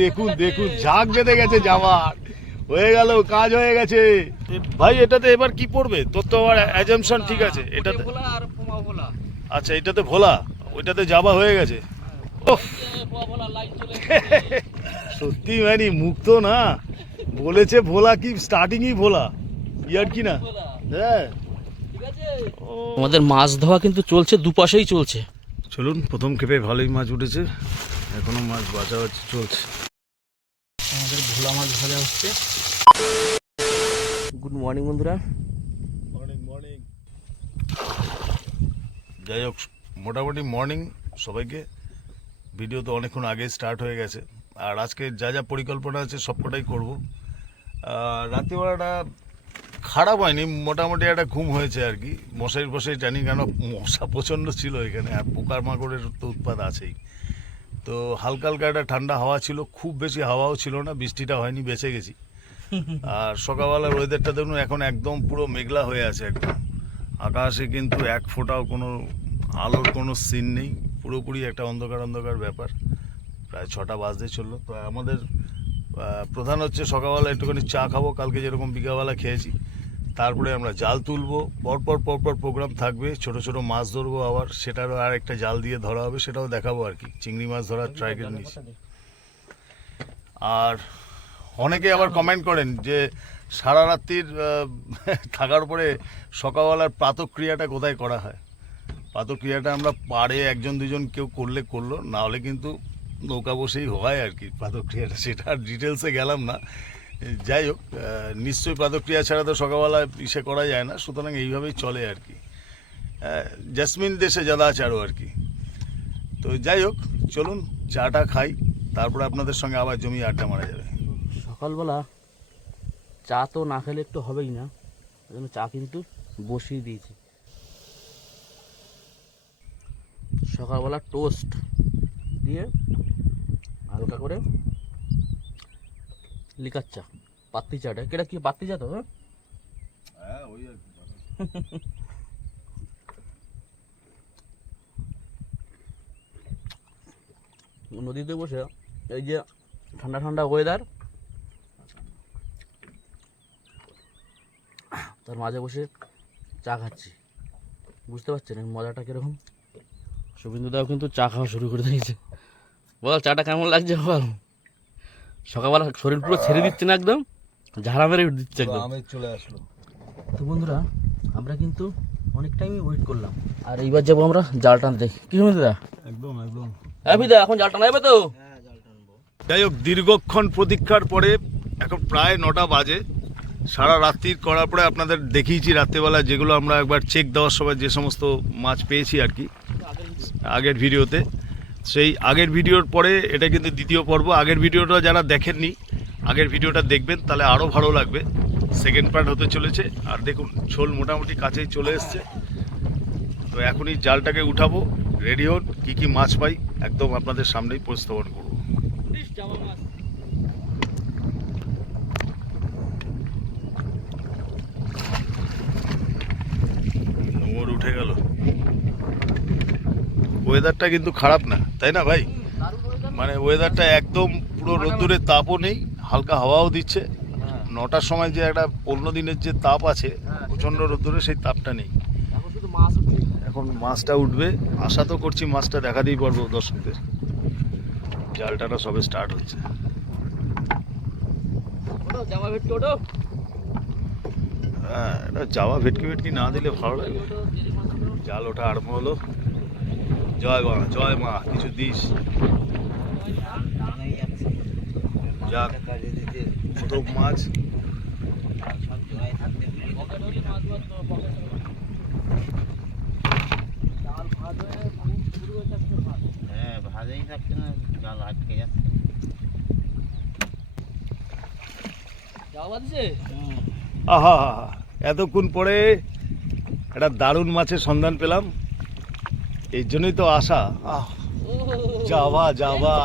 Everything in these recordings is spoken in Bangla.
দেখুন দেখুন ঝাঁক বেঁধে গেছে জামার, হয়ে গেল, কাজ হয়ে গেছে ভাই। এটাতে এবার কি পড়বে? তোর তো আমার অ্যাজাম্পশন ঠিক আছে এটাতে। আচ্ছা এটাতে ভোলা, ওইটাতে জাবা হয়ে গেছে। সত্যি মানে মুক্ত না বলেছে ভোলা, কি স্টার্টিংই ভোলা, ইয়ার কি না। হ্যাঁ আমাদের মাছ ধোয়া কিন্তু চলছে, দুপাশেই চলছে। চলুন, প্রথম ক্ষেপে ভালোই মাছ উঠেছে, এখনো মাছ বাঁচাবাচি চলছে। আমাদের ভোলা মাছ ভাজা হচ্ছে। গুড মর্নিং বন্ধুরা। Morning morning. যাই হোক, মোটামুটি মর্নিং সবাইকে। ভিডিও তো অনেকক্ষণ আগে স্টার্ট হয়ে গেছে, আর আজকে যা যা পরিকল্পনা আছে সবকটাই করবো। রাত্রিবেলাটা খারাপ হয়নি, মোটামুটি একটা ঘুম হয়েছে আর কি। মশাই বসাই টানি, কেন মশা প্রচণ্ড ছিল এখানে, আর পোকার মাকড়ের তো উৎপাত আছেই। তো হালকা হালকা একটা ঠান্ডা হাওয়া ছিল, খুব বেশি হাওয়াও ছিল না, বৃষ্টিটা হয়নি, বেঁচে গেছি। আর সকালবেলার ওয়েদারটা দেখুন, এখন একদম পুরো মেঘলা হয়ে আছে একদম। আকাশে কিন্তু এক ফোঁটাও কোনো আলোর কোনো সিন নেই, পুরোপুরি একটা অন্ধকার অন্ধকার ব্যাপার। প্রায় 6টা বাজতে চললো। তো আমাদের প্রধান হচ্ছে সকালবেলা একটুখানি চা খাবো, কালকে যেরকম বিকালবেলা খেয়েছি। তারপরে আমরা জাল তুলবো, পরপর প্রোগ্রাম থাকবে। ছোট ছোট মাছ ধরবো, আবার সেটারও আর একটা জাল দিয়ে ধরা হবে, সেটাও দেখাবো আর কি। চিংড়ি মাছ ধরার ট্রাই করে নিয়েছি। আর অনেকে আবার কমেন্ট করেন যে সারা রাত্রির থাকার পরে সকালবেলার প্রাতক্রিয়াটা কোথায় করা হয়। প্রাতক্রিয়াটা আমরা পাড়ে একজন দুজন কেউ করলে করলো, না হলে কিন্তু নৌকা বসেই হয় আর কি প্রাতক্রিয়াটা। সেটা আর ডিটেলসে গেলাম না। যাই হোক, নিশ্চয়ই প্রাতক্রিয়া ছাড়া তো সকালবেলা ইসে করা যায় না, সুতরাং এইভাবেই চলে আর কি। জেসমিন দেশে জাদাচারও আর কি। তো যাই হোক, চলুন চাটা খাই, তারপরে আপনাদের সঙ্গে আবার জমি আড্ডা মারা যাবে। সকালবেলা চা তো না খেলে একটু হবেই না, ওই জন্য চা কিন্তু বসিয়ে দিয়েছি। সকালবেলা টোস্ট দিয়ে হালকা করে লিকার চা, পাত্তি চাটা। কেটা কি পাত্তি চা তো? হ্যাঁ ওই আর কি। নদীতে বসে এই যে ঠান্ডা ঠান্ডা ওয়েদার, তার মাঝে বসে চা খাচ্ছি, বুঝতে পারছেন এর মজাটা কীরকম। শুভেন্দুদাও কিন্তু চা খাওয়া শুরু করে দিয়েছে। বল চাটা কেমন লাগছে বল? সকালবেলা শরীর পুরো ছেড়ে দিচ্ছে না, একদম ঝাড়া মেরে দিচ্ছে একদম। চলে আসলো। তো বন্ধুরা, আমরা কিন্তু অনেক টাইমই ওয়েট করলাম, আর এইবার যাবো আমরা জাল টানতে। কি শুভেন্দুদা? একদম একদম। হ্যাঁ বিদা, এখন জাল টানা যাবে তো? যাই হোক, দীর্ঘক্ষণ প্রতীক্ষার পরে এখন প্রায় 9টা বাজে। সারা রাত্রির করার পরে আপনাদের দেখিয়েছি রাত্রিবেলা, যেগুলো আমরা একবার চেক দেওয়ার সময় যে সমস্ত মাছ পেয়েছি আর কি আগের ভিডিওতে। সেই আগের ভিডিওর পরে এটা কিন্তু দ্বিতীয় পর্ব। আগের ভিডিওটা যারা দেখেননি, আগের ভিডিওটা দেখবেন, তাহলে আরও ভালো লাগবে। সেকেন্ড পার্ট হতে চলেছে। আর দেখুন ঝোল মোটামুটি কাছেই চলে এসছে। তো এখনই জালটাকে উঠাবো, রেডি হন, কী কী মাছ পাই একদম আপনাদের সামনেই উপস্থাপন করবো। নোঙর উঠে গেল। ওয়েদারটা কিন্তু খারাপ না, তাই না ভাই? মানে ওয়েদারটা একদম পুরো রোদ্দুরের তাপও নেই, হালকা হাওয়াও দিচ্ছে। 9টার সময় যে একটা অন্য দিনের যে তাপ আছে প্রচণ্ড রোদ্দুরে, সেই তাপটা নেই। এখন মাছটা উঠবে, আশা তো করছি মাছটা দেখাতেই পারবো দর্শকদের। জালটাটা সবে স্টার্ট হচ্ছে। হ্যাঁ, এটা জামা ভেটকি ভেটকি না দিলে ভালো লাগে। জাল ওঠা আরম্ভ হলো। জয় মা, জয় মা, কিছু দিস। যাক, প্রথম মাছ। হ্যাঁ, ভালোই থাকছে না, জাল আটকে যাচ্ছে। আহা, এতক্ষণ পরে একটা দারুণ মাছের সন্ধান পেলাম, এই জন্যই তো আশা। যাওয়া যাওয়া,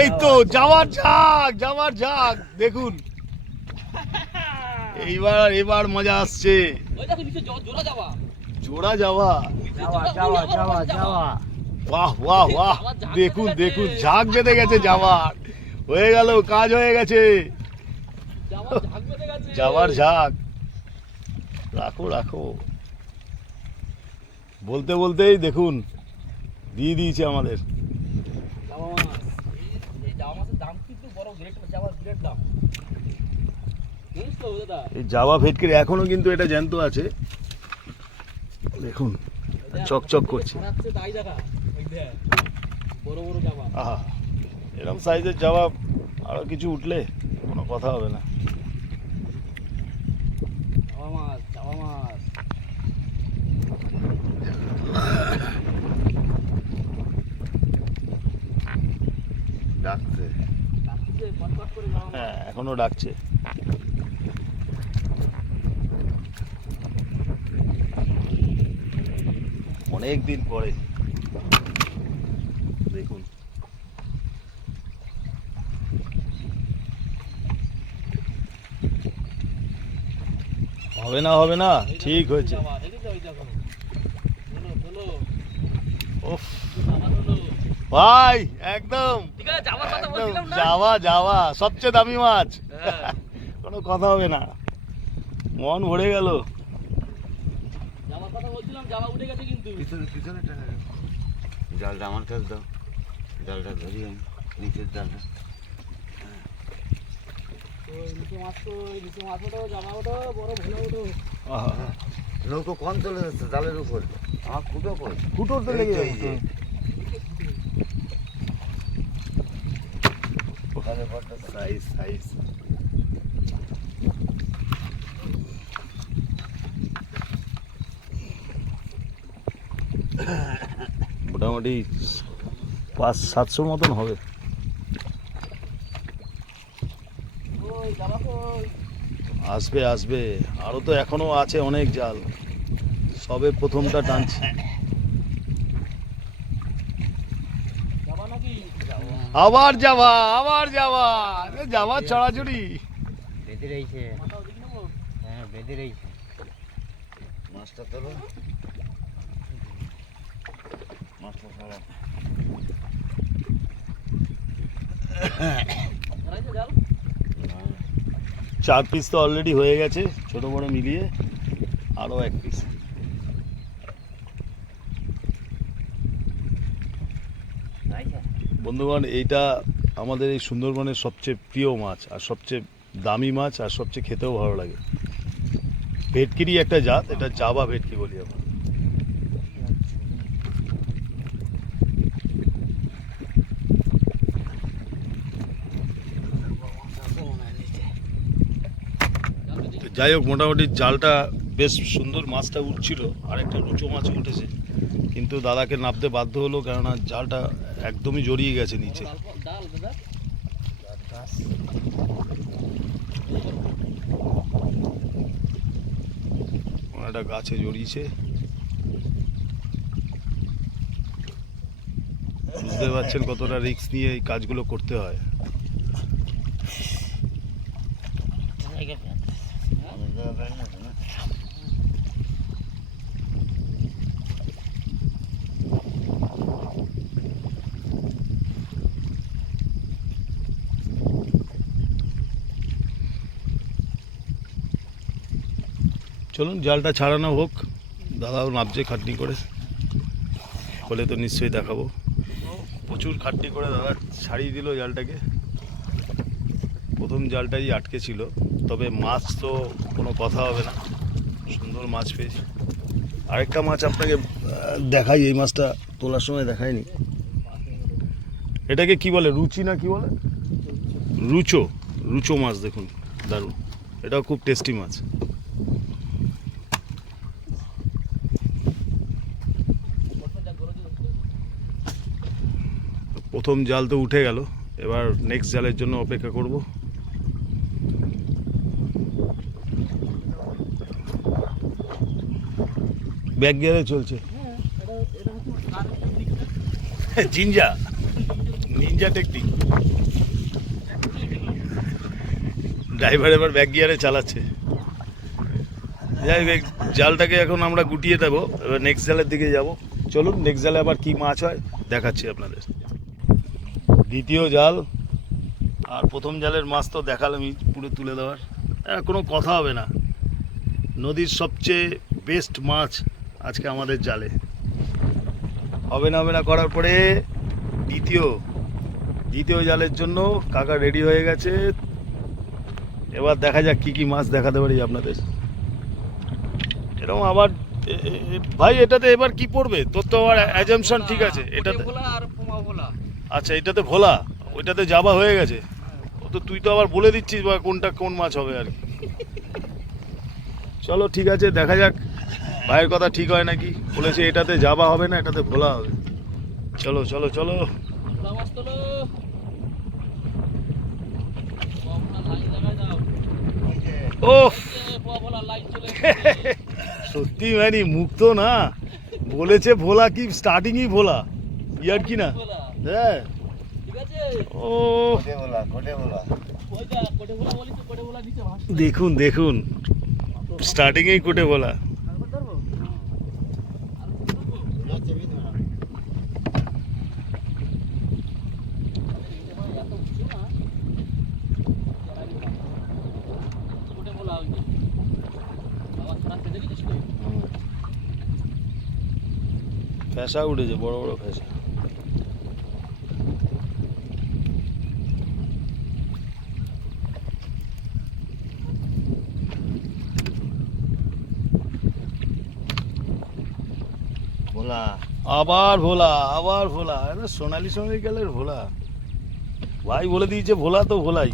এই তো যাওয়ার ঝাঁক, যাওয়ার ঝাঁক দেখুন। এবার মজা আসছে। জোড়া যাওয়া, বাহ বাহ বাহ, দেখুন দেখুন ঝাঁক বেঁধে গেছে যাওয়ার, হয়ে গেল, কাজ হয়ে গেছে, যাওয়ার ঝাঁক। রাখো রাখো, বলতে বলতেই দেখুন দিয়ে দিয়েছে আমাদের। জামা মাছ, এই জামা মাছের দাম কিন্তু বড় গ্রেট, জামার গ্রেট দাম, জানিস তো দাদা? এই জাওয়া ভেটকির এখনো কিন্তু এটা জ্যান্ত আছে, দেখুন চকচক করছে। ছাড়াচ্ছে তাই দেখা, ওই দেখ বড় বড় জামা। আহা, এরকম সাইজের জাওয়া আরো কিছু উঠলে কোনো কথা হবে না। জামা মাছ, জামা মাছ। ডাকছে। ডাকছে, কটকট করে জামা মাছ। হ্যাঁ এখনো ডাকছে। অনেক দিন পরে দেখুন, হবে না হবে না, ঠিক হয়েছে। জামা, দেখেছো ওই দেখো। তোলো, তোলো, উফ জামা তোলো। ভাই একদম ঠিক আছে, জামার কথা একদম বলছিলাম না? যাওয়া যাওয়া সবচেয়ে দামি মাছ, হ্যাঁ, কোনো কথা হবে না, মন ভরে গেল। জামার কথা বলছিলাম, জামা উঠে গেছে কিন্তু। পিছনে পিছনে টাকা জালটা আমার কাছে দাও, জালটা ধরি আমি, নিচের জালটা। ওই নিচে মাছ তো, ওই নিচে মাছ ওঠো, জামা ওঠো, বড় ভোলা ওঠো। আহা, নৌকো কম চলে যাচ্ছে জালের উপর, আমার খুঁটো কই? কুটোর তো লেগে এই যে, যাবে। তাহলে বড্ড সাইজ সাইজ মোটামুটি 500-700 মতন হবে। ওই জামা কই? আসবে আসবে, আরো তো এখনো আছে অনেক জাল, সবে প্রথমটা টানছি। জামা নাকি? আবার যাওয়া, আবার যাওয়া, যাওয়া ছড়াছড়ি। বেঁধে রয়েছে, মাথাও দেখি নেবো? হ্যাঁ বেঁধে রয়েছে। মাছটা তোলো, মাছটা ছাড়া। ধরাইছে জাল? 4 পিস তো অলরেডি হয়ে গেছে, ছোট বড় মিলিয়ে আরো 1 পিস। বন্ধুগণ, এইটা আমাদের এই সুন্দরবনের সবচেয়ে প্রিয় মাছ আর সবচেয়ে দামি মাছ আর সবচেয়ে খেতেও ভালো লাগে। ভেটকিরই একটা জাত, এটা জাবা ভেটকি বলি আমরা। তো যাই হোক, মোটামুটি জালটা বেশ সুন্দর, মাছটা উঠছিল, আর একটা রুচো মাছ উঠেছে, কিন্তু দাদাকে নামতে বাধ্য হলো, কেননা জালটা একদমই জড়িয়ে গেছে নিচে। ডাল দাদা? একটা গাছে জড়িয়েছে, বুঝতে পারছেন কতটা রিস্ক নিয়ে এই কাজগুলো করতে হয়। চলুন জালটা ছাড়ানো হোক, দাদাও নামছে খাটনি করে, হলে তো নিশ্চয়ই দেখাবো। প্রচুর খাটনি করে দাদা ছাড়িয়ে দিল জালটাকে। প্রথম জালটাই আটকে ছিল, তবে মাছ তো কোনো কথা হবে না, সুন্দর মাছ পেয়েছি। আরেকটা মাছ আপনাকে দেখাই, এই মাছটা তোলার সময় দেখায়নি। এটাকে কি বলে, রুচি না কি বলে? রুচো, রুচো মাছ, দেখুন দারুণ, এটাও খুব টেস্টি মাছ। প্রথম জাল তো উঠে গেল, এবার নেক্সট জালের জন্য অপেক্ষা করব। ব্যাক গিয়ারে চলছে, জিঞ্জা নিনজা টেকনিক। ড্রাইভার এবার ব্যাক গিয়ারে চালাচ্ছে। যাই হোক, জালটাকে এখন আমরা গুটিয়ে দেবো, এবার নেক্সট জালের দিকে যাব। চলুন নেক্সট জালে আবার কি মাছ হয় দেখাচ্ছি আপনাদের। দ্বিতীয় জাল আর প্রথম জালের মাছ তো দেখালামই, পুরো তুলে দেওয়ার কোনো কথা হবে না। নদীর সবচেয়ে বেস্ট মাছ আজকে আমাদের জালে। হবে না করার পরে দ্বিতীয় জালের জন্য কাকা রেডি হয়ে গেছে। এবার দেখা যাক কি কি মাছ দেখাতে পারি আপনাদের। এরকম আবার ভাই এটাতে এবার কি পড়বে? তোর তো আবার অ্যাজাম্পশন ঠিক আছে এটাতে। আচ্ছা এটাতে ভোলা, ওইটাতে জাবা হয়ে গেছে। ও তো তুই তো আবার বলে দিচ্ছিস বা কোনটা কোন মাছ হবে আর কি। চলো ঠিক আছে, দেখা যাক ভাইয়ের কথা ঠিক হয় নাকি। বলেছে এটাতে জাবা হবে না, এটাতে ভোলা হবে। চলো চলো চলো। ও সত্যি মানে মুখ তো না বলেছে ভোলা, কি স্টার্টিংই ভোলা, ইয়ার কি না। হ্যাঁ ও দেখুন দেখুন স্টার্টিংয়েই কোটে ভোলা। ফ্যাসা উঠেছে, বড় বড় ফ্যাসা। ভোলা আবার ভোলা এটা সোনালি গেলের ভোলা। ভাই বলে দিয়েছে ভোলা তো ভোলাই।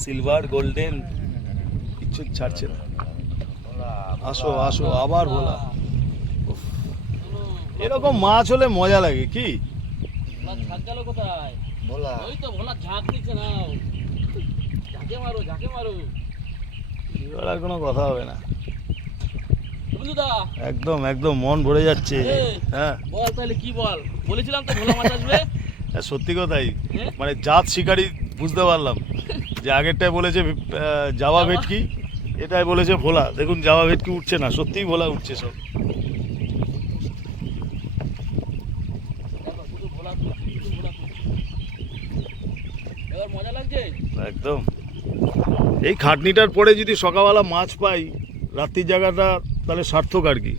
সিলভার গোল্ডেন কিচ্ছু ছাড়ছে না। আসো আসো আবার ভোলা। এরকম মাছ হলে মজা লাগে কি। ভোলা এবার আর কোনো কথা হবে না। একদম একদম মন ভরে যাচ্ছে। হ্যাঁ বল তাহলে কি বল, বলেছিলাম তো ভোলা মাছ আসবে। সত্যি কথাই, মানে জাত শিকারি বুঝতে পারলাম যে আগেরটাই বলেছে জাভা ভেটকি, এটাই বলেছে ভোলা। দেখুন জাভা ভেটকি উঠছে না, সত্যিই ভোলা উঠছে সব। মজা লাগছে একদম। এই খাটনিটার পরে যদি সকালবেলা মাছ পাই রাত্রির জায়গাটা, তাহলে সার্থক আর কি।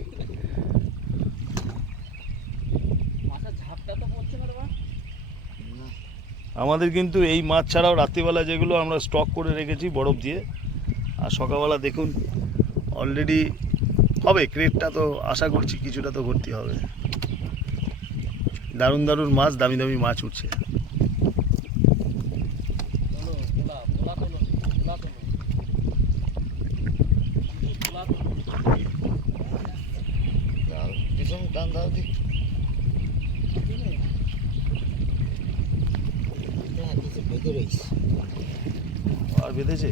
আমাদের কিন্তু এই মাছ ছাড়াও রাত্রিবেলা যেগুলো আমরা স্টক করে রেখেছি বরফ দিয়ে, আর সকালবেলা দেখুন অলরেডি হবে ক্রেটটা, তো আশা করছি কিছুটা তো ভর্তি হবে। দারুণ দারুণ মাছ, দামি দামি মাছ উঠছে। পিছন টান দাও দি। আর বেঁধেছে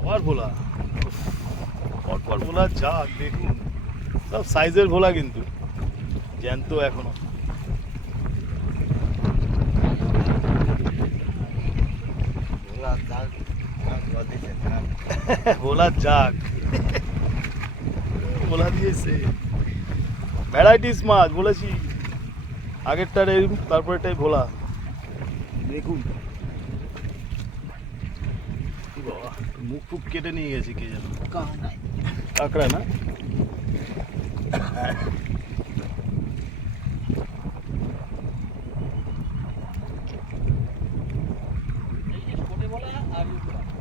আবার ভোলা। পরপর ভোলা যাক, দেখুন সব সাইজের ভোলা কিন্তু জ্যান্ত এখনো। ভোলার জাগ ভোলা দিয়েছে। ভ্যারাইটিস মাছ বলেছি, আগেরটার এই তারপরেটাই ভোলা। দেখুন বাবা, মুখ ফুক কেটে নিয়ে গেছে কে যেন, কাঁকড়া না।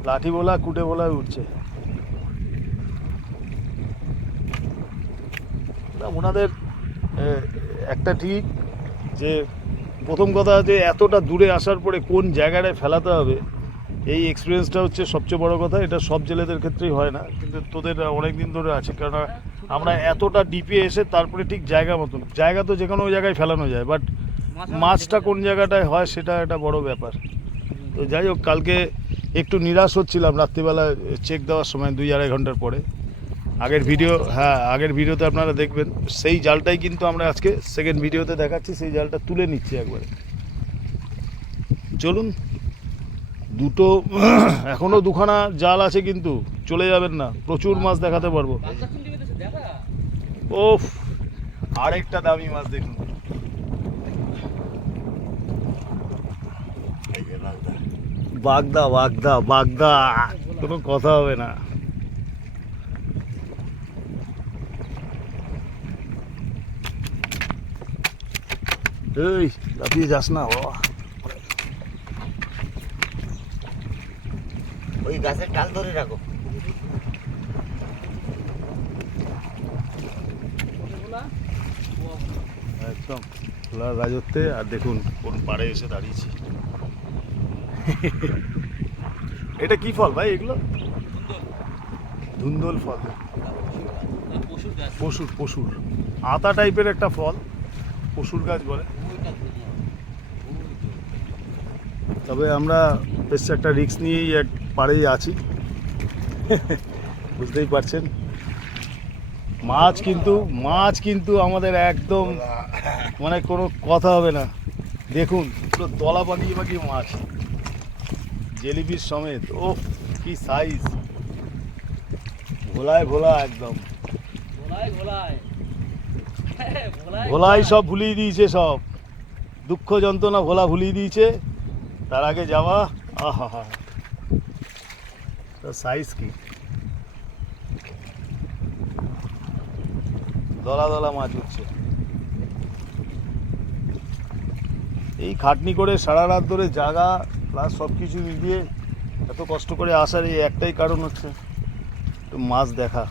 লাঠি ভোলা কুটে ভোলা উঠছে। না ওনাদের একটা ঠিক যে প্রথম কথা যে এতটা দূরে আসার পরে কোন জায়গাটায় ফেলাতে হবে, এই এক্সপিরিয়েন্সটা হচ্ছে সবচেয়ে বড় কথা। এটা সব জেলেদের ক্ষেত্রেই হয় না, কিন্তু তোদের অনেক দিন ধরে আছে, কারণ আমরা এতটা ডিপে এসে তারপরে ঠিক জায়গা মতন, জায়গা তো যে কোনো জায়গায় ফেলানো যায়, বাট মাছটা কোন জায়গাটায় হয় সেটা একটা বড় ব্যাপার। তো যাই হোক, কালকে একটু নিরাশ হচ্ছিলাম রাত্রিবেলা চেক দেওয়ার সময় 2-2.5 ঘন্টার পরে। আগের ভিডিওতে আপনারা দেখবেন, সেই জালটাই কিন্তু আমরা আজকে সেকেন্ড ভিডিওতে দেখাচ্ছি, সেই জালটা তুলে নিচ্ছি একবারে। চলুন, দুটো এখনো দুখানা জাল আছে, কিন্তু চলে যাবেন না, প্রচুর মাছ দেখাতে পারবো। ওফ, আরেকটা দামি মাছ দেখুন। বাগদা বাগদা বাগদা, কোনো কথা হবে না। এই লাফিয়ে যাস না বাবা। ওই গাছের ডাল ধরে রাখো। একদম খোলার রাজত্বে। আর দেখুন কোন পাড়ে এসে দাঁড়িয়েছি। এটা কি ফল ভাই এগুলো? ধুন্দল ফল, পশুর আতা টাইপের একটা ফল, পশুর গাছ বলে। তবে আমরা বেশ একটা রিস্ক নিয়েই এক পাড়েই আছি, বুঝতেই পারছেন। মাছ কিন্তু আমাদের একদম মানে কোনো কথা হবে না। দেখুন পুরো দলা বাগিয়ে বাগিয়ে মাছ, জেলিফিশ সমেত। ও কি সাইজ, ভোলা একদম। ভোলাই সব ভুলিয়ে দিয়েছে, সব দুঃখ যন্ত্রণা ভোলা ভুলিয়ে দিয়েছে। তার আগে যাওয়া, আহা হা, তার সাইজ কি, দলা দলা মাছ উঠছে। এই খাটনি করে সারা রাত ধরে জাগা প্লাস সব কিছু মিলিয়ে এত কষ্ট করে আসার এই একটাই কারণ হচ্ছে একটু মাছ দেখা।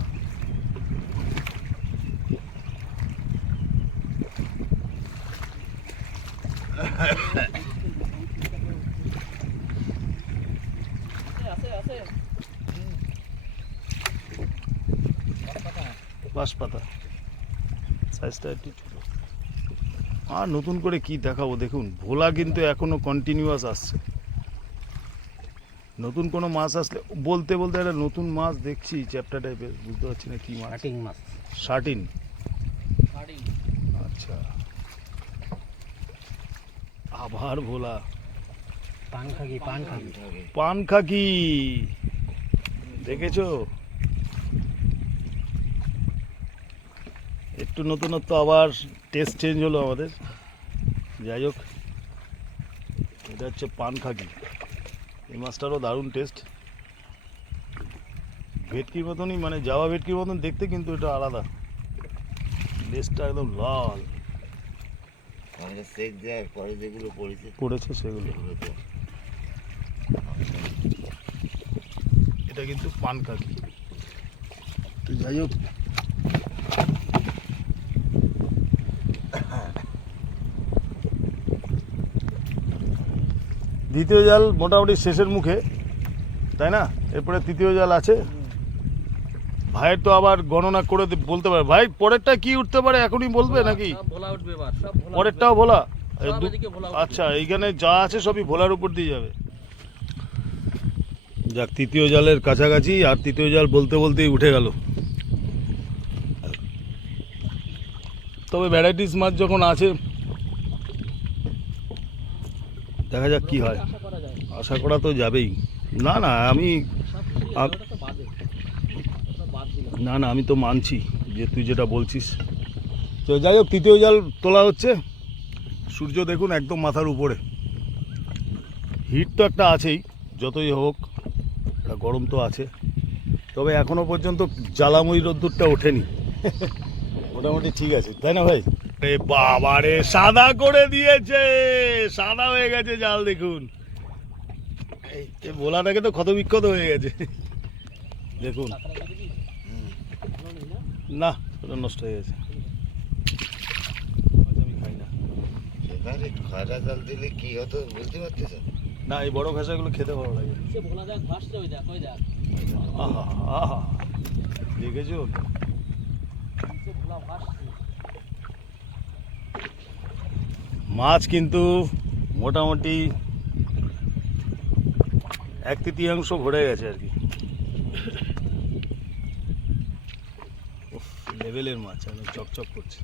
বাঁশপাতা সাইজটা একটু ছোট। আর নতুন করে কি দেখাবো, দেখুন ভোলা কিন্তু এখনো কন্টিনিউয়াস আসছে। নতুন কোনো মাছ আসলে বলতে একটা নতুন মাছ দেখছি চ্যাপ্টা টাইপের, বুঝতে পারছি না কি মাছ। শার্টিন, আচ্ছা। আবার ভোলা, পানখাকি দেখেছো? একটু নতুনত্ব, আবার টেস্ট চেঞ্জ হলো আমাদের। যাই হোক, এটা হচ্ছে পানখাকি। এই মাছটারও দারুণ টেস্ট, ভেটকির মতনই, মানে জাওয়া ভেটকির মতন দেখতে, কিন্তু এটা আলাদা, লেজটা একদম লাল। আমাদের সেক দেওয়ার পরে যেগুলো পড়েছে সেগুলো। এটা কিন্তু পানখাকি। তো যাই হোক, দ্বিতীয় জাল মোটামুটি শেষের মুখে, তাই না? এরপরে তৃতীয় জাল আছে। ভাইয়ের তো আবার গণনা করে বলতে পারে। ভাই পরেরটা কি উঠতে পারে এখনই বলবে নাকি? পরেরটাও ভোলা? আচ্ছা, এইখানে যা আছে সবই ভোলার উপর দিয়ে যাবে। যাক, তৃতীয় জালের কাছাকাছি, আর তৃতীয় জাল বলতেই উঠে গেল। তবে ভ্যারাইটিস মাছ যখন আছে, দেখা যাক কি হয়। আশা করা তো যাবেই। না আমি তো মানছি যে তুই যেটা বলছিস। তো যাই হোক, তৃতীয় জাল তোলা হচ্ছে। সূর্য দেখুন একদম মাথার উপরে। হিট তো একটা আছেই, যতই হোক একটা গরম তো আছে। তবে এখনো পর্যন্ত জ্বালাময়ী রোদ্দুরটা ওঠেনি। মোটামুটি ঠিক আছে, তাই না ভাই? বাবারে, সাদা করে দিয়েছে, সাদা হয়ে গেছে জাল। দেখুন এই ভোলাটাকে তো ক্ষত বিক্ষত হয়ে গেছে, দেখুন। না, ওটা নষ্ট হয়ে গেছে। আমি খাই না। খাটা জাল দিলে কি হতো বুঝতে পারছিস না, এই বড় ঘাসাগুলো খেতে ভালো লাগে। আহা আহা, দেখেছো? মাছ কিন্তু মোটামুটি 1/3 ভরে গেছে আর কি। লেভেলের মাছ একদম চকচক করছে।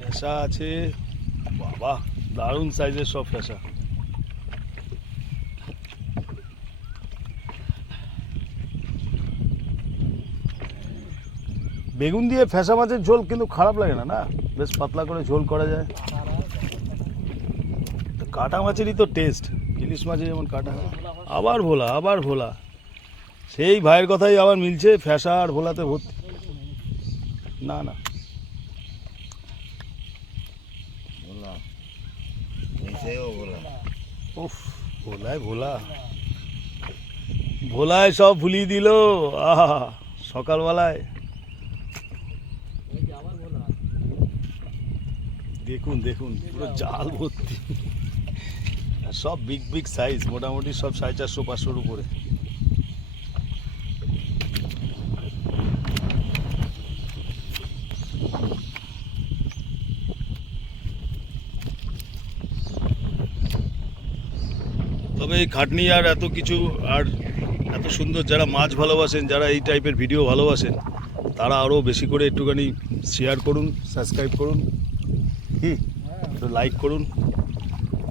ফ্যাসা আছে বাবা, দারুণ সাইজের সব ফ্যাসা। বেগুন দিয়ে ফ্যাসা মাছের ঝোল কিন্তু খারাপ লাগে না, না বেশ পাতলা করে ঝোল করা যায়। কাটা মাছেরই তো টেস্ট, ইলিশ মাছে যেমন কাটা। আবার ভোলা, আবার ভোলা, সেই ভাইয়ের কথাই আবার মিলছে, ফ্যাসা আর ভোলাতে ভর্তি। না না, বললাম নিচেও বললাম উফ, ভোলায় ভোলা, ভোলায় সব ভুলিয়ে দিল। আহা, সকালবেলায় দেখুন দেখুন পুরো জাল ভর্তি, আর সব বিগ বিগ সাইজ, মোটামুটি সব 450-500-র উপরে। তবে এই খাটনি আর এত কিছু আর এত সুন্দর, যারা মাছ ভালোবাসেন, যারা এই টাইপের ভিডিও ভালোবাসেন, তারা আরও বেশি করে একটুখানি শেয়ার করুন, সাবস্ক্রাইব করুন, একটু লাইক করুন,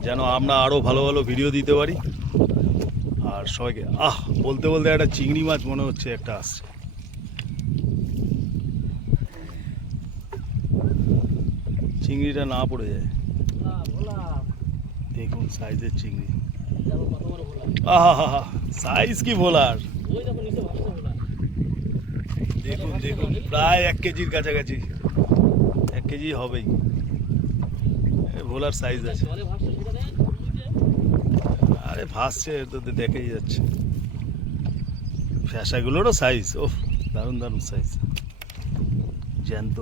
যেন আমরা আরও ভালো ভালো ভিডিও দিতে পারি। আর সবাইকে বলতে বলতে একটা চিংড়ি মাছ মনে হচ্ছে একটা আসছে। চিংড়িটা না পড়ে যায়, দেখুন সাইজের চিংড়ি। আহা, সাইজ কি ভোলার, দেখুন দেখুন, প্রায় 1 কেজির কাছাকাছি, 1 কেজি হবেই। ভোলার সাইজ আছে। আরে ভাসছে তো দেখেই যাচ্ছে। ফ্যাসাগুলোরও সাইজ, ওহ দারুণ দারুণ সাইজ, জ্যান্ত।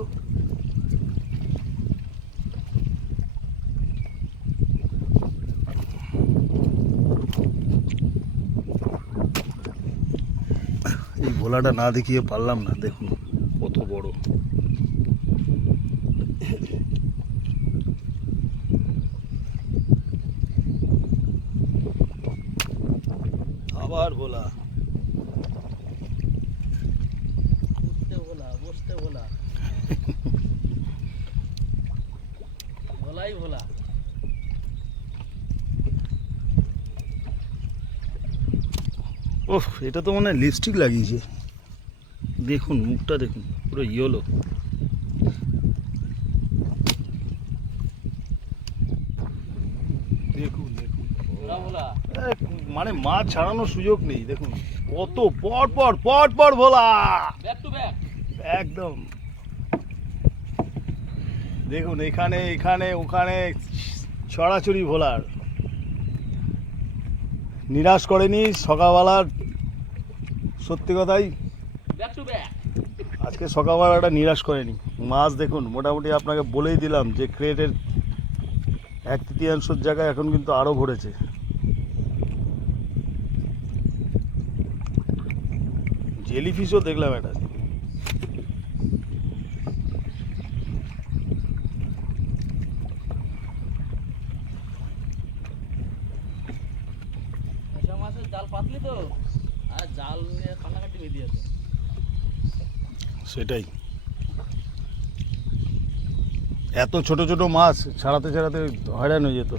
এই ভোলাটা না দেখিয়ে পারলাম না, দেখুন কত বড়। আবার ভোলা, বসতে ভোলা, ভোলাই ভোলা। ওহ, এটা তো মনে হয় লিপস্টিক লাগিয়েছে, দেখুন মুখটা দেখুন পুরো ইয়েলো। দেখুন দেখুন, মানে মাছ ছাড়ানোর সুযোগ নেই, দেখুন কত পর পর পর পর ভোলা, ব্যাক টু ব্যাক একদম। দেখুন এখানে এখানে ওখানে ছড়াছড়ি ভোলার, নিরাশ করেনি সকালবেলার, সত্যি কথাই ব্যাক টু ব্যাক। আজকে সকালবেলাটা নিরাশ করেনি মাছ। দেখুন মোটামুটি আপনাকে বলেই দিলাম যে ক্রেটের 1/3 জায়গায় এখন কিন্তু আরও ভরেছে। জেলিফিশও দেখলাম এটা। মাছের জাল পাতলি তো, আর জাল নিয়ে কান্নাকাটি বেরিয়ে আছে। সেটাই, এত ছোট ছোট মাছ ছাড়াতে ছাড়াতে হয়রান হয়ে যেত।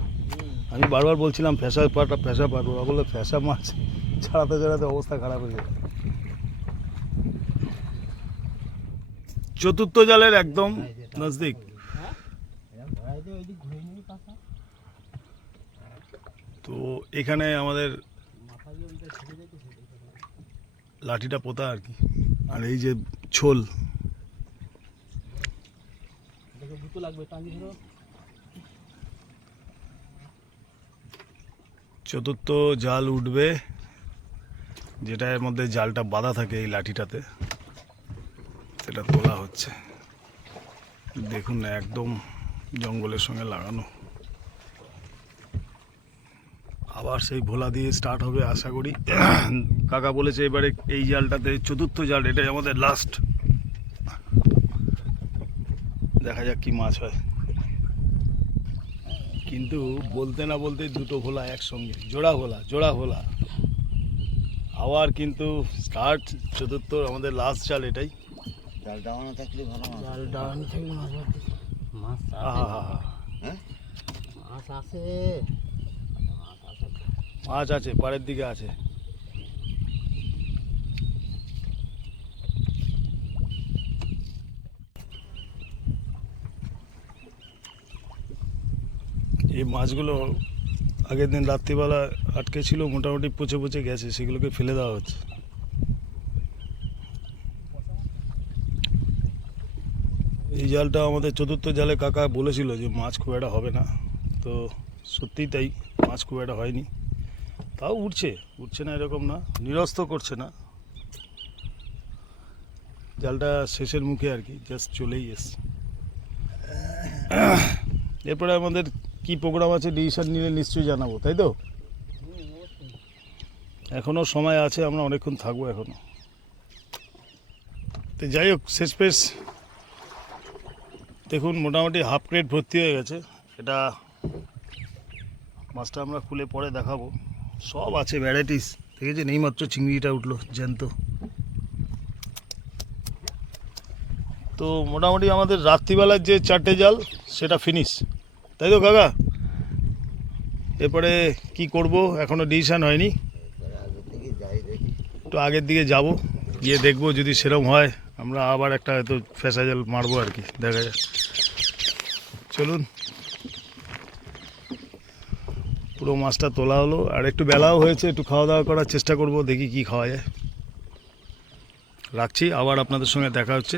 আমি বারবার বলছিলাম ফ্যাসা পাটা, ফ্যাসা পাট, ওরা বললো ফ্যাসা মাছ ছাড়াতে ছাড়াতে অবস্থা খারাপ হয়ে যেত। চতুর্থ জালের একদম নজদিক। তো এখানে আমাদের লাঠিটা পোতা আর কি, আর এই যে ছোল, চতুর্থ জাল উঠবে, যেটা এর মধ্যে জালটা বাঁধা থাকে এই লাঠিটাতে, সেটা তোলা হচ্ছে। দেখুন না, একদম জঙ্গলের সঙ্গে লাগানো। আবার সেই ভোলা দিয়ে স্টার্ট হবে আশা করি। কাকা বলেছে এবারে এই জালটাতে চতুর্থ জাল, এটাই আমাদের লাস্ট। দেখা যাক কি মাছ হয়। কিন্তু বলতে না বলতে দুটো ভোলা একসঙ্গে, জোড়া ভোলা আবার কিন্তু স্টার্ট চতুর্থ আমাদের লাস্ট জাল এটাই। জাল ডাউনে থাকলে ভালো মাছ। জাল ডাউন থেকে মাছ আহা, হ্যাঁ মাছ আছে, মাছ আছে, পাড়ের দিকে আছে। এই মাছগুলো আগের দিন রাত্রিবেলা আটকে ছিল, মোটামুটি পচে পচে গেছে, সেগুলোকে ফেলে দেওয়া হচ্ছে। এই জালটা আমাদের চতুর্থ জালে কাকা বলেছিল যে মাছ খুব একটা হবে না, তো সত্যিই তাই, মাছ খুব একটা হয়নি। তাও উঠছে না এরকম না, নিরস্ত করছে না। জালটা শেষের মুখে আর কি, জাস্ট চলেই এসছে। এরপরে আমাদের কি প্রোগ্রাম আছে ডিসিশন নিলে নিশ্চয়ই জানাবো, তাই তো? এখনও সময় আছে, আমরা অনেকক্ষণ থাকবো এখনও। তো যাই হোক, শেষ পেশ দেখুন মোটামুটি হাফ প্লেট ভর্তি হয়ে গেছে। এটা মাছটা আমরা খুলে পরে দেখাবো। সব আছে ভ্যারাইটিস, দেখেছেন এইমাত্র চিংড়িটা উঠলো জ্যান্ত। তো মোটামুটি আমাদের রাত্রিবেলার যে 4টে জাল সেটা ফিনিশ, তাই তো কাকা? এরপরে কি করব এখনও ডিসিশন হয়নি। আগের থেকে যাই দেখি। একটু আগের দিকে যাব, গিয়ে দেখবো যদি সেরকম হয় আমরা আবার একটা হয়তো ফেঁসা জাল মারবো আর কি, দেখা যাক। চলুন, পুরো মাছটা তোলা হলো, আর একটু বেলাও হয়েছে, একটু খাওয়া দাওয়া করার চেষ্টা করব, দেখি কি খাওয়া যায়। রাখছি, আবার আপনাদের সঙ্গে দেখা হচ্ছে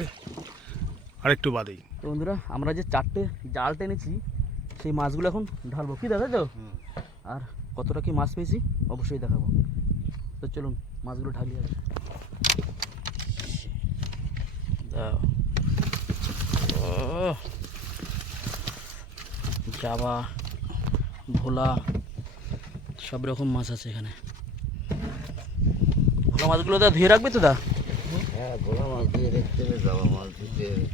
আরেকটু বাদেই। তো বন্ধুরা, আমরা যে 4টে জাল টেনেছি সেই মাছগুলো এখন ঢালবো, কি দাদা তো? আর কতটা কি মাছ পেয়েছি অবশ্যই দেখাবো। তো চলুন মাছগুলো ঢালি। আর দাও, জাবা, ভোলা, সব রকম মাছ আছে এখানে। ভোলা মাছগুলো দা ধুয়ে রাখবে তো দা? হ্যাঁ, ভোলা মাছ দিয়ে দেখতে হবে, যাওয়া মাছ দিতে হবে।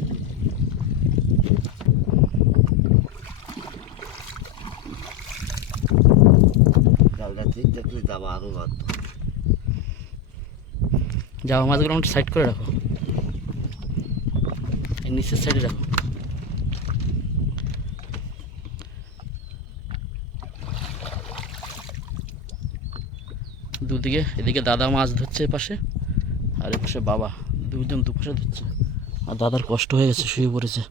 জালটা ঠিক দেখলে যাবা আরও বাধ্য। জাবা মাছগুলো একটু সাইড করে রাখো, এই নিচের সাইডে রাখো। দুদিকে, এদিকে দাদা মাছ ধরছে এপাশে, আর এপাশে বাবা, দুজন দুপাশে ধরছে। আর দাদার কষ্ট হয়ে গেছে, শুয়ে পড়েছে।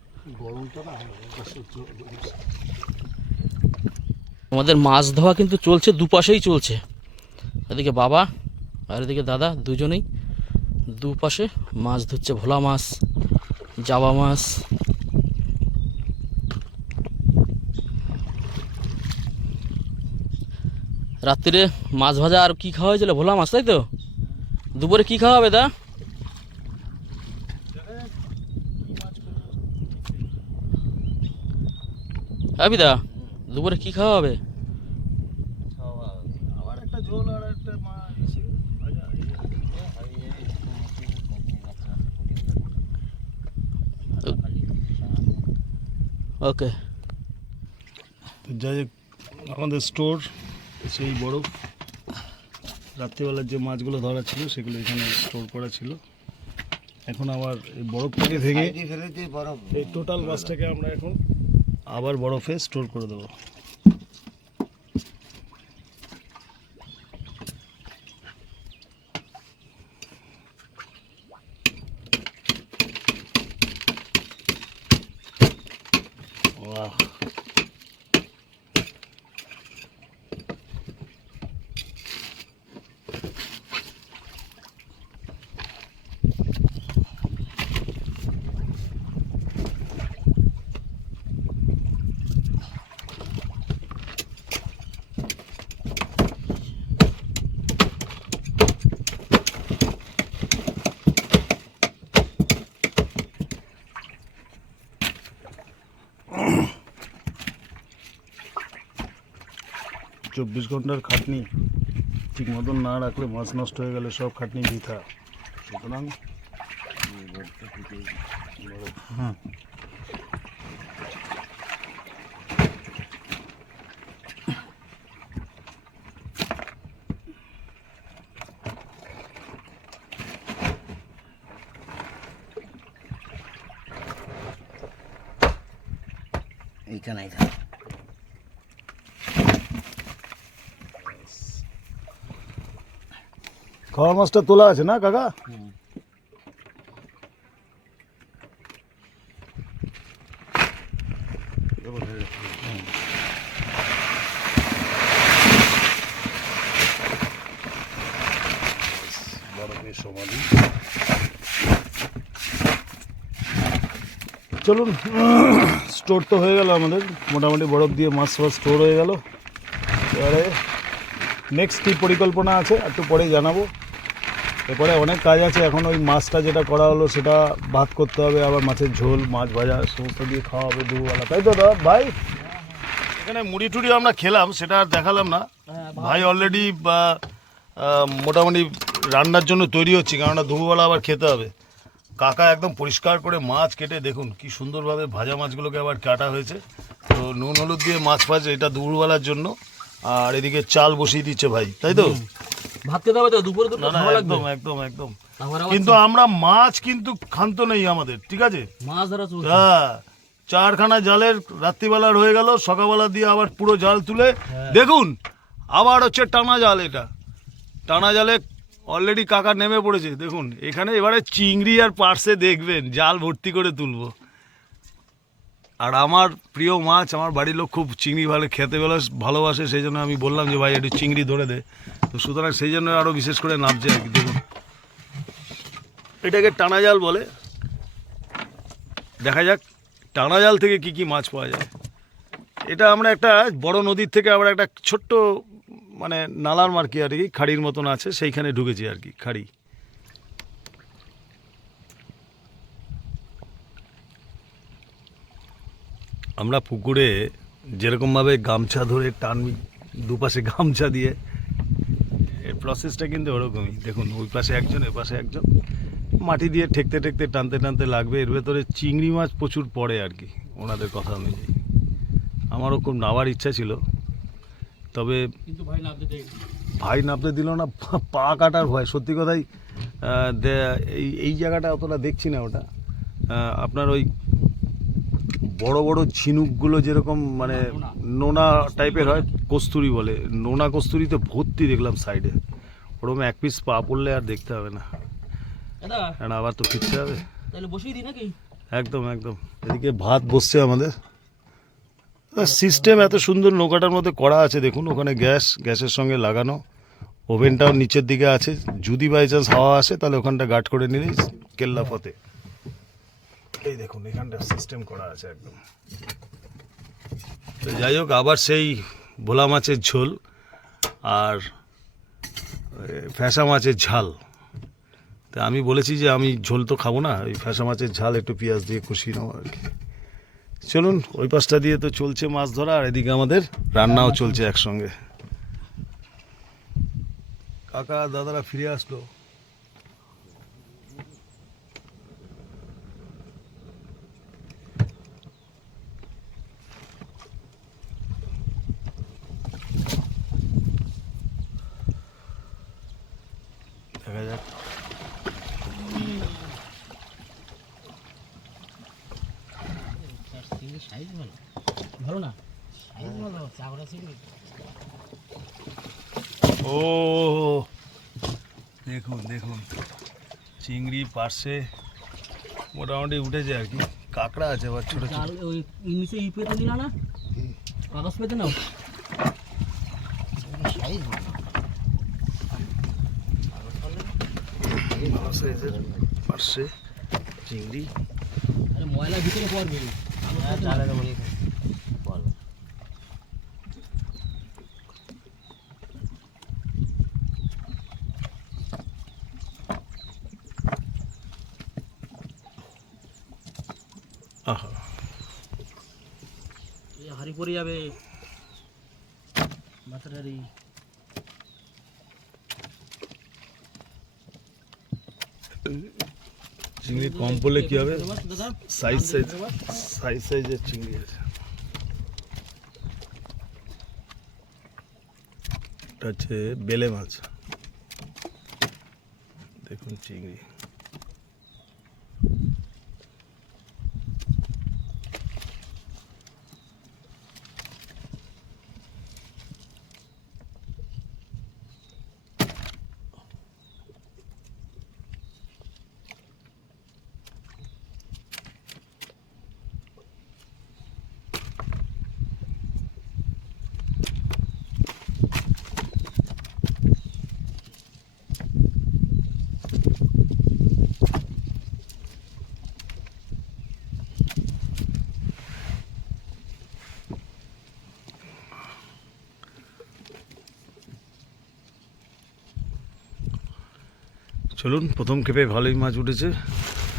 আমাদের মাছ ধোয়া কিন্তু চলছে, দুপাশেই চলছে। এদিকে বাবা আর এদিকে দাদা, দুজনেই দুপাশে মাছ ধরছে। ভোলা মাছ, জাবা মাছ। রাত্রিরে মাছ ভাজা আর কি খাওয়া হয়েছিল? ভোলা মাছ, তাই তো? দুপুরে কি খাওয়া হবে দা? দা দুপুরে কি খাওয়া হবে? আবার একটা ঝোল আর একটা ওকে। যাই হোক, আমাদের স্টোর সেই বরফ, রাত্রিবেলার যে মাছগুলো ধরা ছিল সেগুলো এখানে স্টোর করা ছিল। এখন আবার এই বরফটাকে ভেঙে সাইডে ফেলে দিয়ে বরফ এই টোটাল মাছটাকে আমরা এখন আবার বরফে স্টোর করে দেবো। বাহ, 24 ঘন্টার খাটনি ঠিক মতন না রাখলে মাছ নষ্ট হয়ে গেলে সব খাটনি বৃথা। সুতরাং হ্যাঁ এইখানে খাওয়ার মাছটা তোলা আছে না কাকা? সমাধি। চলুন, স্টোর তো হয়ে গেল আমাদের, মোটামুটি বরফ দিয়ে মাছ ফাছ স্টোর হয়ে গেল। এবারে নেক্সট কী পরিকল্পনা আছে একটু পরেই জানাবো। এরপরে অনেক কাজ আছে। এখন ওই মাছটা যেটা করা হলো সেটা ভাত করতে হবে, আবার মাছের ঝোল, মাছ ভাজা সমস্ত দিয়ে খাওয়া হবে দুপুরবেলা, তাই তো দাদা ভাই? এখানে মুড়ি টুড়ি আমরা খেলাম, সেটা আর দেখালাম না। ভাই অলরেডি মোটামুটি রান্নার জন্য তৈরি হচ্ছে, কেননা দুপুরবেলা আবার খেতে হবে। কাকা একদম পরিষ্কার করে মাছ কেটে দেখুন কি সুন্দরভাবে ভাজা মাছগুলোকে আবার কাটা হয়েছে। তো নুন হলুদ দিয়ে মাছ ফাছ এটা দুপুরবেলার জন্য। আর এদিকে চাল বসিয়ে দিচ্ছে ভাই, তাই তো? ভাত খেতে হবে তো দুপুরে তো না না, একদম একদম একদম। কিন্তু আমরা মাছ কিন্তু ক্ষান্ত নেই আমাদের, ঠিক আছে? মাছ ধরা চলছে। হ্যাঁ, 4খানা জালের রাত্রিবেলার হয়ে গেল, সকালবেলা দিয়ে আবার পুরো জাল তুলে দেখুন আবার হচ্ছে টানা জাল। এটা টানা জালে অলরেডি কাকা নেমে পড়েছে দেখুন। এখানে এবারে চিংড়ি আর পার্সে দেখবেন জাল ভর্তি করে তুলবো। আর আমার প্রিয় মাছ, আমার বাড়ির লোক খুব চিংড়ি ভালো খেতে ভালোবাসে, সেই জন্য আমি বললাম যে ভাই একটু চিংড়ি ধরে দে। তো সুতরাং সেই জন্য আরও বিশেষ করে নামছে আর কি। দেখুন এটাকে টানা জাল বলে। দেখা যাক টানা জাল থেকে কি কি মাছ পাওয়া যায়। এটা আমরা একটা বড় নদীর থেকে আবার একটা ছোট্ট মানে নালার মার্কি আর কি, খাড়ির মতন আছে, সেইখানে ঢুকেছি আর কি, খাড়ি। আমরা পুকুরে যেরকমভাবে গামছা ধরে টানবি, দুপাশে গামছা দিয়ে, এর প্রসেসটা কিন্তু ওরকমই। দেখুন ওই পাশে একজন, এ পাশে একজন, মাটি দিয়ে ঠেকতে ঠেকতে টানতে টানতে লাগবে। এর ভেতরে চিংড়ি মাছ প্রচুর পড়ে আর কি, ওনাদের কথা অনুযায়ী। আমারও খুব নামার ইচ্ছা ছিল, তবে কিন্তু ভাই নামতে দিল না, পা কাটার ভয়। সত্যি কথাই এই জায়গাটা অতটা দেখছি না। ওটা আপনার ওই বড় বড় ঝিনুকগুলো যেরকম মানে নোনা টাইপের হয়, কস্তুরি বলে, নোনা কস্তুরিতে ভর্তি দেখলাম সাইডে। ওরকম এক পিস পা পড়লে আর দেখতে হবে না, কারণ আবার তো ফিরতে হবে। তাহলে বসিয়ে দিই নাকি? একদম একদম। এদিকে ভাত বসছে আমাদের। সিস্টেম এত সুন্দর নৌকাটার মধ্যে করা আছে দেখুন। ওখানে গ্যাসের সঙ্গে লাগানো, ওভেনটাও নিচের দিকে আছে। যদি বাই চান্স হাওয়া আসে তাহলে ওখানটা গার্ড করে নিলেই কেল্লা ফতে। এই দেখুন এখানটা সিস্টেম করা আছে একদম। তো যাই হোক, আবার সেই ভোলা মাছের ঝোল আর ফ্যাসা মাছের ঝাল। তা আমি বলেছি যে আমি ঝোল তো খাবো না, ওই ফ্যাসা মাছের ঝাল একটু পেঁয়াজ দিয়ে কষিয়ে নেবো আর কি। চলুন, ওই পাশটা দিয়ে তো চলছে মাছ ধরা, আর এদিকে আমাদের রান্নাও চলছে একসঙ্গে। কাকা দাদারা ফিরে আসলো। দেখা যাক। ভালো না, ভালো ও দেখুন দেখুন, চিংড়ি পার্শে মোটামুটি উঠেছে আর কি। কাঁকড়া আছে আবার ছোটো ছোটো। ওই নিচে ই পেতে দিলা না, কাগজ পেতে নাও। ভালো সাইজের পার্শে চিংড়ি। ময়লা ভিতরে পড়বে। আহা, হাড়ি পড়ে যাবে। বাতারি চিংড়ি কম পড়লে কি হবে? দাদা সাইজের চিংড়ি আছে। এটা হচ্ছে বেলে মাছ, দেখুন চিংড়ি। চলুন, প্রথম ক্ষেপে ভালোই মাছ উঠেছে,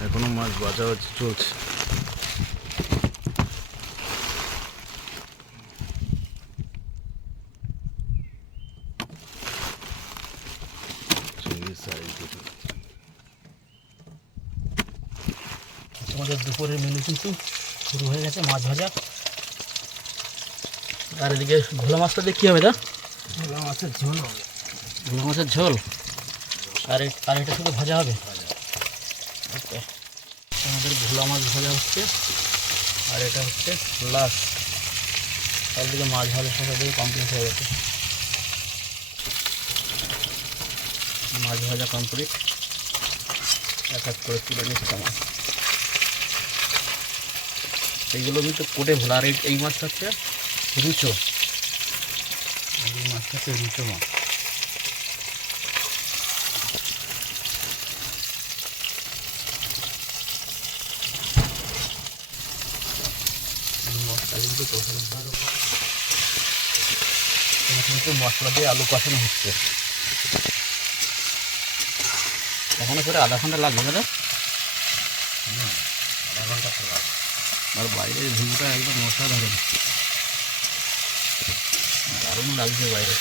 এখনো মাছ বাছাবাছি চলছে। চিংড়ির সাইজ দেখুন। আমাদের দুপুরের মেনু কিন্তু শুরু হয়ে গেছে, মাছ ভাজা। আর এদিকে ভোলা মাছটা দিয়ে কী হবে? দা ভোলা মাছের ঝোল হবে। ভোলা মাছের ঝোল, আর এটা শুধু ভাজা হবে। ওকে, আমাদের ভোলা মাছ ভাজা হচ্ছে, আর এটা হচ্ছে লাস্ট। চারদিকে মাছ ভাজার সাথে দিয়ে কমপ্লিট হয়ে গেছে। মাছ ভাজা কমপ্লিট, এক এক করে তুলে নিচ্ছে মাছ। এইগুলো কিন্তু কোটে ভোলা। আর এই মাছটা হচ্ছে রুচো, এই মাছটা হচ্ছে রুচো মাছ। কিন্তু মশলা দিয়ে আলু কষানো হচ্ছে। এখানে করে আধা ঘন্টা লাগবে না? আধা ঘন্টা লাগবে। আর বাইরের ভিউটা একদম অসাধারণ, দারুণ লাগছে বাইরে।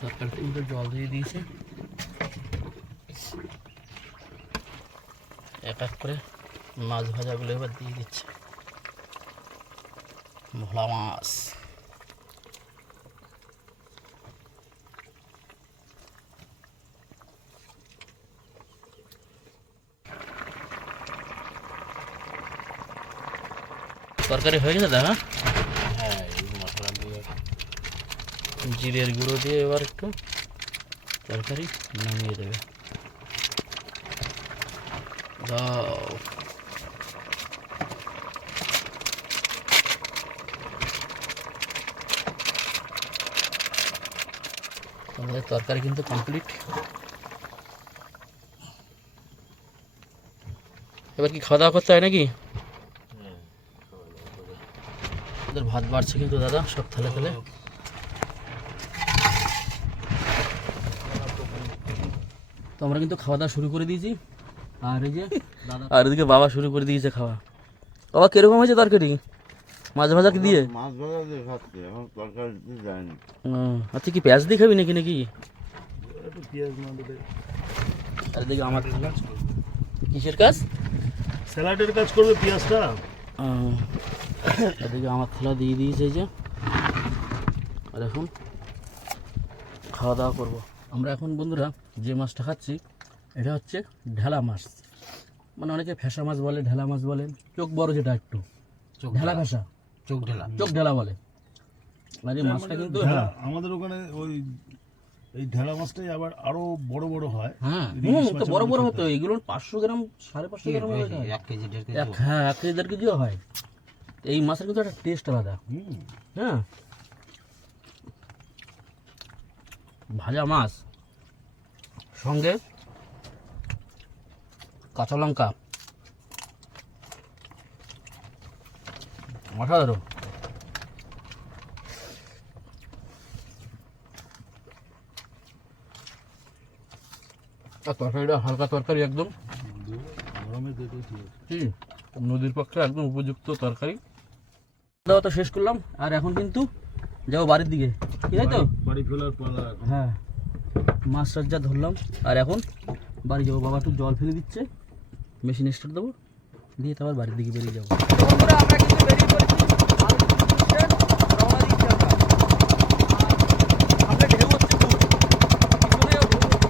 তরকারিতে কিন্তু জল দিয়ে দিয়েছে, এক এক করে মাছ ভাজাগুলো এবার দিয়ে দিচ্ছে। ভোলা মাছ, তরকারি হয়ে গেছে? দেখা হ্যাঁ, এই মশলা দিয়ে জিরের গুঁড়ো দিয়ে এবার একটু তরকারি নামিয়ে দেবে। দাও, আমাদের তরকারি কিন্তু কমপ্লিট। এবার কি খাওয়া দাওয়া করতে হয় নাকি? ওদের ভাত বাড়ছে কিন্তু দাদা, সব থালে থালে। তো আমরা কিন্তু খাওয়া দাওয়া শুরু করে দিয়েছি। আর এই যে দাদা, আর এদিকে বাবা শুরু করে দিয়েছে খাওয়া। বাবা কিরকম হয়েছে তরকারি মাছ ভাজা কি দিয়ে? মাছ ভাজা দিয়ে খাচ্ছি, এখন তরকারি দিয়ে যায়নি। আচ্ছা, কি পেঁয়াজ দিয়ে খাবি নাকি নাকি? একটু পেঁয়াজ না দিলে আর এদিকে আমার কিসের কাজ? স্যালাডের কাজ করবে পেঁয়াজটা। এদিকে আমার থালা দিয়ে দিয়েছে এই যে। আর এখন খাওয়া দাওয়া করবো আমরা। এখন বন্ধুরা যে মাছটা খাচ্ছি এটা হচ্ছে ঢেলা মাছ, মানে অনেকে ফ্যাসা মাছ বলে, ঢেলা মাছ বলে, চোখ বড় যেটা একটু ঢেলা ফ্যাসা, চোখ ঢেলা বলে। মানে মাছটা কিন্তু আমাদের ওখানে ওই এই ঢেলা মাছটাই আবার আরো বড় বড় হয়। হ্যাঁ, তো বড় বড় হতো এগুলো। 500 গ্রাম 550 গ্রাম হয়, 1 কেজি 1.5 কেজি। হ্যাঁ, 1 কেজি 1.5 কেজিও হয়। এই মাছের কিন্তু একটা টেস্ট আলাদা। হ্যাঁ, ভাজা মাছ সঙ্গে কাঁচা লঙ্কা, অসাধারণ। আর তরকারিটা হালকা তরকারি, একদম নদীর পক্ষে একদম উপযুক্ত তরকারি। দাওয়া তো শেষ করলাম, আর এখন কিন্তু যাবো বাড়ির দিকে, ঠিক আছে তো? বাড়ি ফেলার পালা। হ্যাঁ, মাছ টাছ যা ধরলাম, আর এখন বাড়ি যাবো। বাবা একটু জল ফেলে দিচ্ছে, মেশিন স্টার্ট দেবো, দিয়ে তারপর বাড়ির দিকে বেরিয়ে যাবো। আমরা কিন্তু বেরিয়ে পড়েছি, রওনা দিচ্ছি আমরা। সামনে ঢেউ হচ্ছে খুব, পিছনেও ঢেউ হচ্ছে।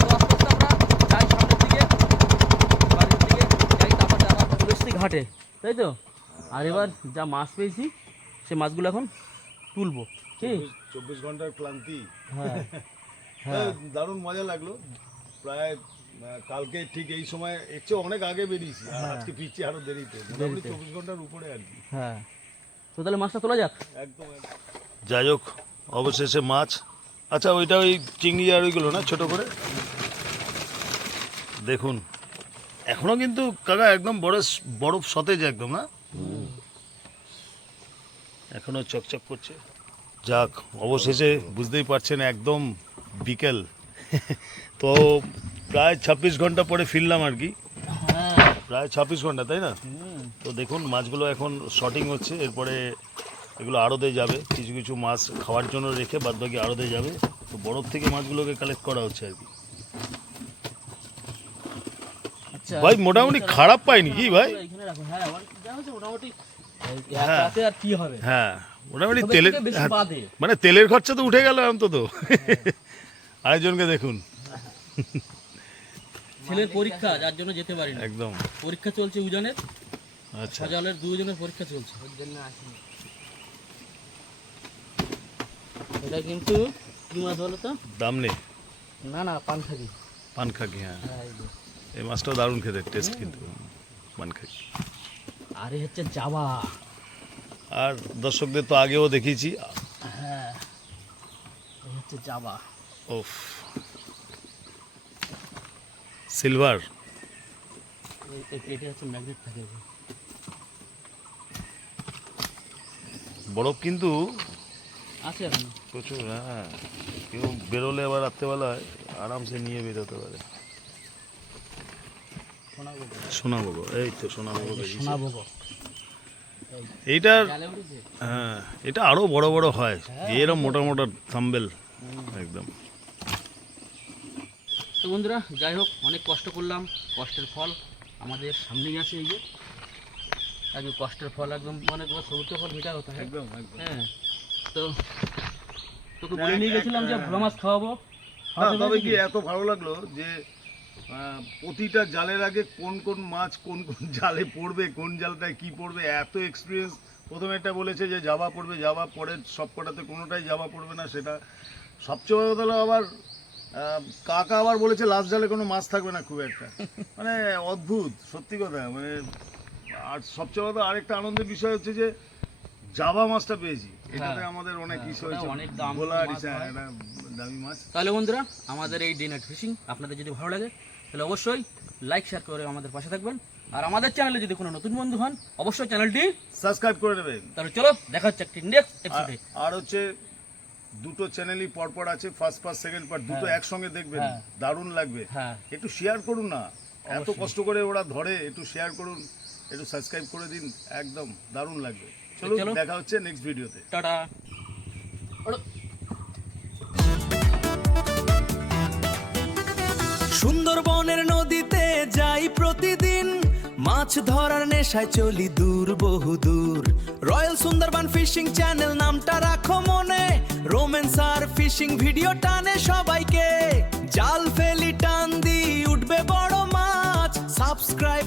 তো আস্তে আস্তে আমরা যাই সামনের দিকে, বাড়ির দিকে যাই, তারপর আবার চলে এসেছি ঘাটে, তাই তো? আর এবার যা মাছ পেয়েছি সে মাছগুলো এখন তুলবো। কি 24 ঘন্টার ক্লান্তি। হ্যাঁ হ্যাঁ, দারুণ মজা লাগলো। প্রায় কালকে ঠিক এই সময় এর চেয়ে অনেক আগে বেরিয়েছি, আর আজকে ফিরছি আরো দেরিতে, মোটামুটি 24 ঘন্টার উপরে আর কি। হ্যাঁ। তো তাহলে মাছটা তোলা যাক। একদম। যাই হোক, অবশেষে মাছ। আচ্ছা, ওইটা ওই চিংড়ি আর ওইগুলো না, ছোট করে দেখুন। এখনো কিন্তু কাকা একদম বরফ সতেজ একদম, না? এখনো চকচক করছে। যাক, অবশেষে বুঝতেই পারছেন একদম বিকেল। তো প্রায় 26 ঘন্টা পরে ফিরলাম আর কি, হ্যাঁ, প্রায় 26 ঘন্টা, তাই না? তো দেখুন মাছগুলো এখন শর্টিং হচ্ছে, এরপরে এগুলো আড়তে যাবে। কিছু কিছু মাছ খাওয়ার জন্য রেখে বাদ বাকি আড়তে যাবে। তো বরফ থেকে মাছগুলোকে কালেক্ট করা হচ্ছে আর কি। আচ্ছা ভাই মোটামুটি খারাপ পাইনি কি ভাই? এখানে রাখো। হ্যাঁ, আমার যা হচ্ছে মোটামুটি হ্যাঁ। তাতে আর কি হবে? হ্যাঁ, মোটামুটি সবের তেলের, থেকে বেশি হ্যাঁ, বাদে। মানে তেলের খরচা তো উঠে গেল অন্তত। আরেকজনকে দেখুন, ছেলের পরীক্ষা, যার জন্য যেতে পারি না। একদম পরীক্ষা চলছে উজানের, আচ্ছা। সজালের দুজনের পরীক্ষা চলছে, ওর জন্য আসিনি। এটা কিন্তু কি মাছ বলো তো? দাম নেই, না না, পানখাকি। পানখাকি, হ্যাঁ। হ্যাঁ, এই যে। এই মাছটাও দারুণ খেতে, টেস্ট কিন্তু পানখাকি। আর এই হচ্ছে জাবা। আর দর্শকদের তো আগেও দেখিয়েছি। হ্যাঁ, এই হচ্ছে জাবা। ওফ, সিলভার। এই পেটে হচ্ছে ম্যাগনেট থাকে। বরফ কিন্তু আছে এখন প্রচুর। হ্যাঁ, কেউ বেরোলে আবার রাত্রেবেলায় আরামসে নিয়ে বেরোতে পারে। সোনাভোগ, এই তো সোনাভোগ বেরিয়েছে। সোনাভোগ। এইটার, জালে উঠেছে। হ্যাঁ, এটা আরো বড় বড় হয়, এরকম মোটা মোটা থাম্বেল একদম। তো বন্ধুরা, যাই হোক, অনেক কষ্ট করলাম, কষ্টের ফল আমাদের সামনেই আছে। এই যে একদম কষ্টের ফল, একদম অনেক সবুজ ফল মিঠা হতো। একদম। হ্যাঁ, তো তোকে বলে নিয়ে গেছিলাম যে ভোলা মাছ খাওয়াবো। তবে কি এত ভালো লাগলো যে প্রতিটা জালের আগে কোন কোন মাছ কোন কোন জালে পড়বে, কোন জালটায় কি পড়বে, এত এক্সপিরিয়েন্স। প্রথমে একটা বলেছে যে জাবা পড়বে, জাবা পড়ে সব কটাতে কোনোটাই জাবা পড়বে না। সেটা সবচেয়ে বড় কথা আবার কাকা আবার বলেছে লাস্ট জালে কোনো মাছ থাকবে না খুব একটা। মানে অদ্ভুত, সত্যি কথা। মানে আর সবচেয়ে বড় আরেকটা আনন্দের বিষয় হচ্ছে যে জাবা মাছটা পেয়েছি, এটাতে আমাদের অনেক ইস্যু হয়েছে। অনেক দাম ভোলা মাছ হয়। এটা দামি মাছ। তাহলে বন্ধুরা, আমাদের এই ডে নাইট ফিশিং আপনাদের যদি ভালো লাগে তাহলে অবশ্যই লাইক শেয়ার করে আমাদের পাশে থাকবেন। আর আমাদের চ্যানেলে যদি কোনো নতুন বন্ধু হন, অবশ্যই চ্যানেলটি সাবস্ক্রাইব করে নেবেন। তাহলে চলো দেখা হচ্ছে একটি নেক্সট এপিসোডে। আর হচ্ছে দুটো চ্যানেলই পরপর আছে, ফার্স্ট পার্ট সেকেন্ড পার্ট, দুটো একসঙ্গে দেখবেন, হ্যাঁ। দারুণ লাগবে। হ্যাঁ, একটু শেয়ার করুন না, এত অবশ্যই। কষ্ট করে ওরা ধরে, একটু শেয়ার করুন, একটু সাবস্ক্রাইব করে দিন, একদম দারুণ লাগবে। চলো, চলো। দেখা হচ্ছে নেক্সট ভিডিওতে। টাটা। সুন্দরবনের নদীতে যাই প্রতিদিন, মাছ ধরার নেশায় চলি দূর বহুদূর। রয়্যাল সুন্দরবন ফিশিং চ্যানেল নামটা রাখো মনে, রোম্যান্স আর ফিশিং ভিডিও টানে সবাইকে। জাল ফেলি টান দি উঠবে বড় মাছ, সাবস্ক্রাইব